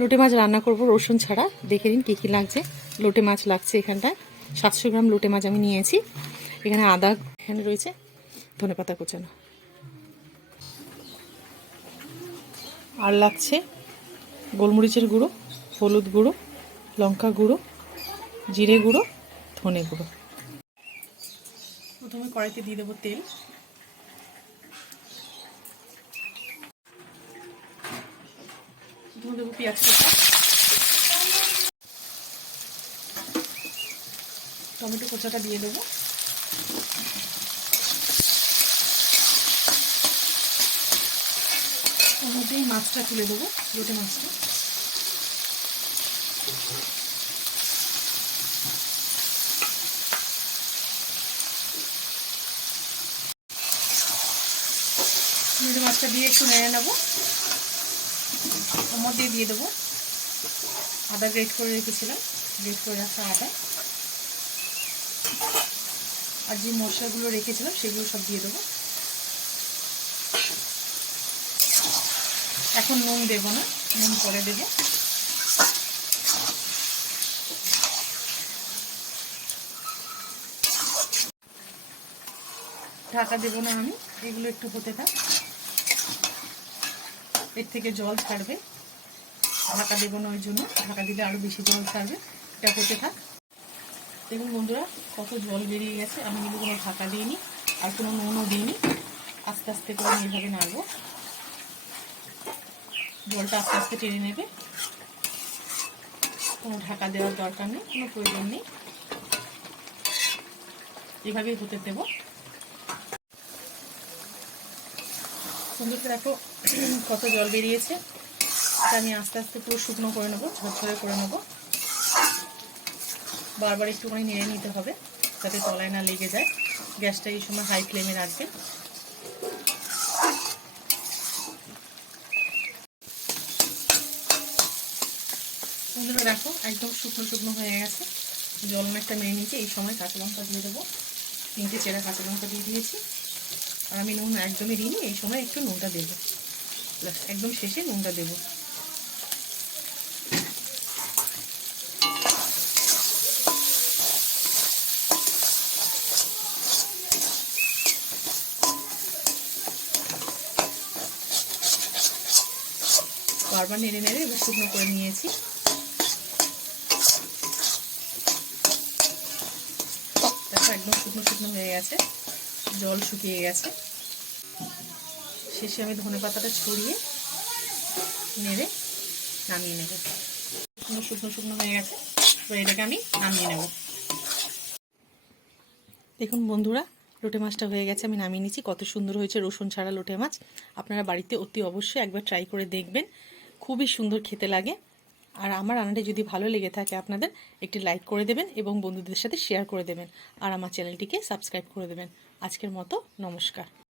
লোটে মাছ রান্না করব রসুন ছাড়া। দেখে নিন কী কী লাগছে। লোটে মাছ লাগছে এখানটায় 700 গ্রাম লোটে মাছ আমি নিয়েছি। এখানে আদা, এখানে রয়েছে ধনেপাতা কুচানো, আর লাগছে গোলমরিচের গুঁড়ো, হলুদ গুঁড়ো, লঙ্কা গুঁড়ো, জিরে গুঁড়ো, ধনে গুঁড়ো। প্রথমে কড়াইতে দিয়ে দেবো তেল। প্রথমে দেবো পেঁয়াজ কুচি, টমেটো কোচাটা দিয়ে দেবো, ওর মধ্যেই মাছটা তুলে দেবো, লোটে মাছটা। লোটে মাছটা দিয়ে একটু নেড়ে নেবো। ওর মধ্যে দিয়ে দেবো আদা গ্রেট করে রেখেছিলাম, গ্রেট করে রাখা আদা, আর যে মশলাগুলো রেখেছিলাম সেগুলো সব দিয়ে দেবো। এখন নুন দেবো না, নুন পরে দেবো। ঢাকা দেবো না আমি, এগুলো একটু হতে থাক, এর থেকে জল ছাড়বে। ঢাকা দেবো না ওই জন্য, ঢাকা দিলে আরও বেশি জল ছাড়বে। এটা হতে থাক। দেখুন বন্ধুরা কত জল বেরিয়ে গেছে। আমি কিন্তু কোনো ঢাকা দিইনি আর কোনো নুনও দিইনি। আস্তে আস্তে করে আমি এইভাবে নাড়বো, জলটা আস্তে আস্তে টেনে নেবে। কোনো ঢাকা দেওয়ার দরকার নেই, কোনো প্রয়োজন নেই, এভাবেই হতে দেবো। বন্ধুরা দেখো কত জল বেরিয়েছে। এটা আমি আস্তে আস্তে পুরো শুকনো করে নেবো, ঝরঝরে করে নেবো। বারবার একটুখানি নেড়ে নিতে হবে যাতে তলায় না লেগে যায়। গ্যাসটা এই সময় হাই ফ্লেমে রাখবে। বন্ধুরা দেখো একদম শুকনো শুকনো হয়ে গেছে, জল অনেকটা মেরে নিয়েছি। এই সময় কাঁচা লঙ্কা দিয়ে দেবো, 3টে চেরা কাঁচা লঙ্কা দিয়ে দিয়েছি। আর আমি নুন একদমই দিইনি, এই সময় একটু নুনটা দেবো, একদম শেষে নুনটা দেবো। বারবার নেড়ে নেড়ে এবার শুকনো করে নিয়েছি। দেখো একদম শুকনো শুকনো হয়ে গেছে, জল শুকিয়ে গেছে। শেষে আমি ধনেপাতাটা ছড়িয়ে নেড়ে নামিয়ে নেব। শুকনো শুকনো হয়ে গেছে, এবার এটাকে আমি নামিয়ে নেব। দেখুন বন্ধুরা লোটে মাছটা হয়ে গেছে, আমি নামিয়ে নিচ্ছি। কত সুন্দর হয়েছে রসুন ছাড়া লোটে মাছ। আপনারা বাড়িতে অতি অবশ্যই একবার ট্রাই করে দেখবেন, খুবই সুন্দর খেতে লাগে। আর আমার রান্নাটি যদি ভালো লেগে থাকে আপনাদের একটি লাইক করে দেবেন এবং বন্ধুদের সাথে শেয়ার করে দেবেন, আর আমার চ্যানেলটিকে সাবস্ক্রাইব করে দেবেন। আজকের মতো নমস্কার।